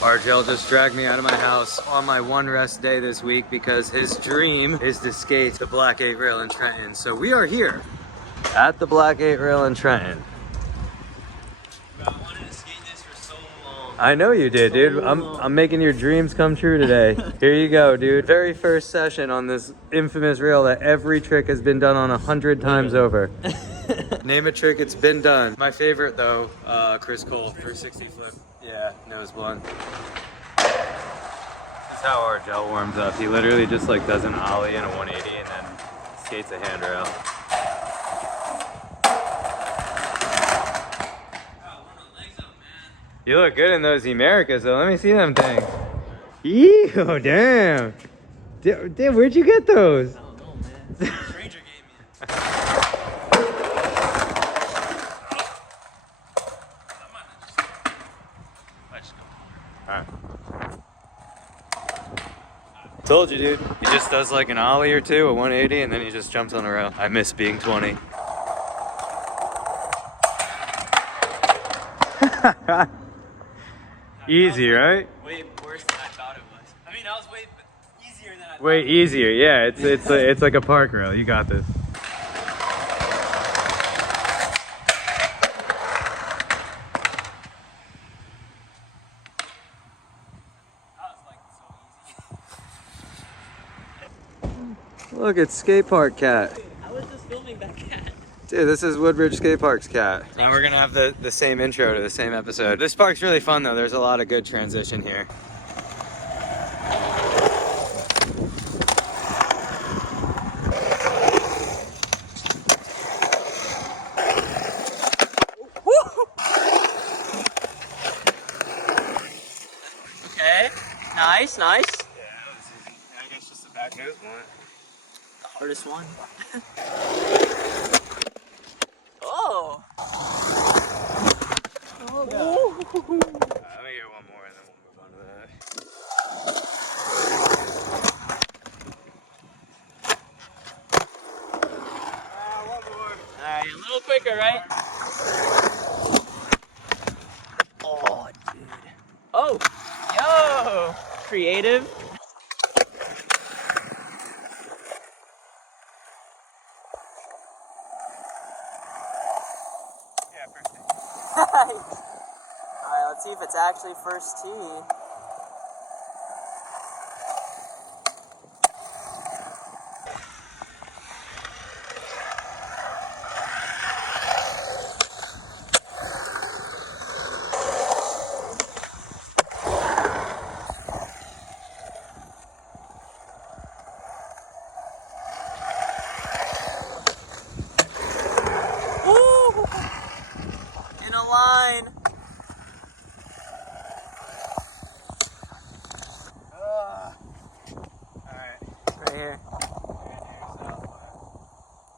RJL just dragged me out of my house on my one rest day this week because his dream is to skate the Black 8 Rail in Trenton. So we are here at the Black 8 Rail in Trenton. I wanted to skate this for so long. I know you did, dude. I'm making your dreams come true today. Here you go, dude. Very first session on this infamous rail that every trick has been done on 100 times over. Name a trick, it's been done. My favorite though, Chris Cole, 360 flip. Yeah, nose blunt. This is how our gel warms up. He literally just like does an ollie and a 180 and then skates a handrail. You look good in those Americas, so let me see them things. Ew, damn. Damn, where'd you get those? I don't know, man. A stranger gave me it. Alright. Told you, dude. He just does like an ollie or two, a 180, and then he just jumps on a rail. I miss being 20. Easy, right? Way worse than I thought it was. I mean, I was way easier than I thought. Way easier, yeah. It's like a park rail. You got this. Look, it's Skate Park Cat. I was just filming that cat. Dude, this is Woodbridge Skate Park's cat. Now we're gonna have the same intro to the same episode. This park's really fun though. There's a lot of good transition here. Okay. Nice, nice. Yeah, that was easy. I guess just the back nose one. The hardest one. Oh. Oh, God. Let me get one more and then we'll move on to that. One more. Alright, a little quicker, right? Oh, dude. Oh. Yo. Creative. Alright, let's see if it's actually first tee. Woo! In a line. Right here.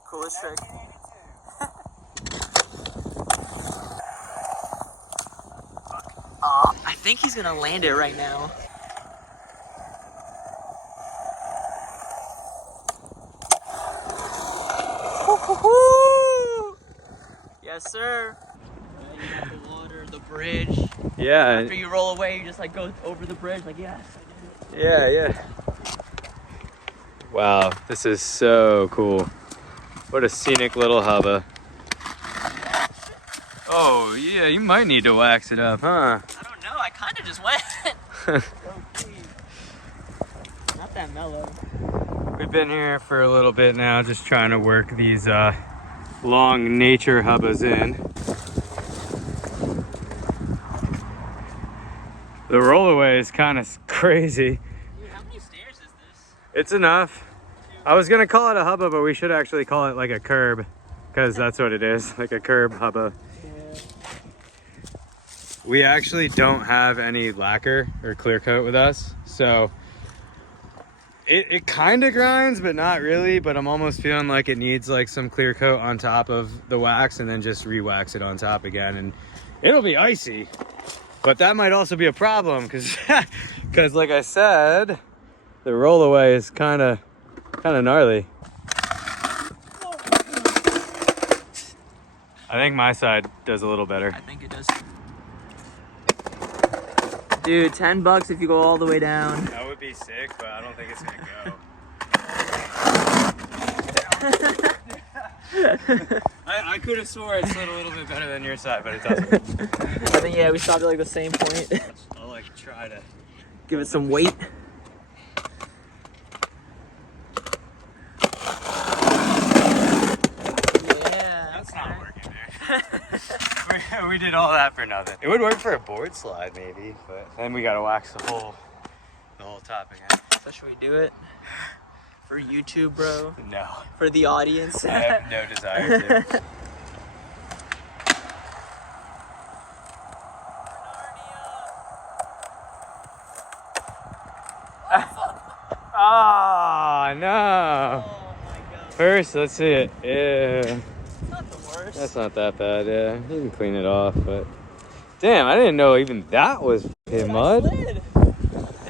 Coolest trick. I think he's gonna land it right now. Yes, sir. You got the water, the bridge. Yeah. After you roll away, you just like go over the bridge, like yes. Yeah, yeah. Wow, this is so cool. What a scenic little hubba. Oh, yeah, you might need to wax it up, huh? I don't know, I kind of just went. Not that mellow. We've been here for a little bit now, just trying to work these long nature hubbas in. The rollaway is kind of crazy. Dude, how many stairs is this? It's enough. I was gonna call it a hubba, but we should actually call it like a curb, because that's what it is, like a curb hubba. Yeah. We actually don't have any lacquer or clear coat with us, so it kind of grinds, but not really. But I'm almost feeling like it needs like some clear coat on top of the wax and then just re-wax it on top again, and it'll be icy. But that might also be a problem because like I said, the rollaway is kind of gnarly. I think my side does a little better. I think it does. Dude, $10 if you go all the way down. That would be sick, but I don't think it's gonna go. I could have swore it slid a little bit better than your side, but it doesn't. I think, yeah, we stopped at like the same point. I'll like try to Give it some weight. Yeah. That's not working there. we did all that for nothing. It would work for a board slide maybe, but then we gotta wax the whole top again. So should we do it? For YouTube, bro? No. For the audience? I have no desire to. Ah, no. Oh my god. First, let's see it. Yeah. It's not the worst. That's not that bad, yeah. You can clean it off, but... Damn, I didn't know even that was Dude, mud. I slid.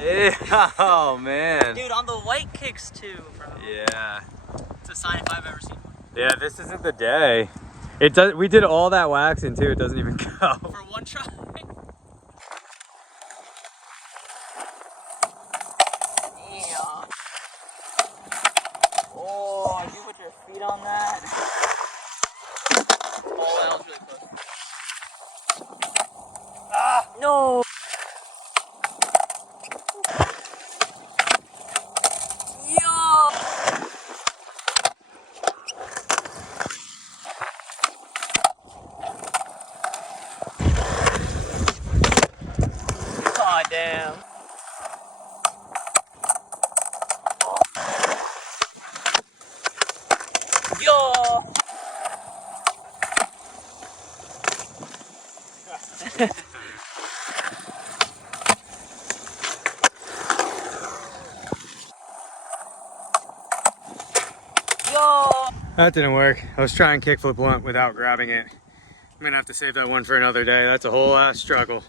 Yeah, oh, man. Dude, on the white kicks too, bro. Yeah. It's a sign if I've ever seen one. Yeah, this isn't the day. It does. We did all that waxing too. It doesn't even go. For one try. Damn. Oh, did you put your feet on that? Oh, that was really close. Ah, no. Yo. God damn. Yo. Yo. That didn't work. I was trying kickflip one without grabbing it. I'm gonna have to save that one for another day. That's a whole ass struggle.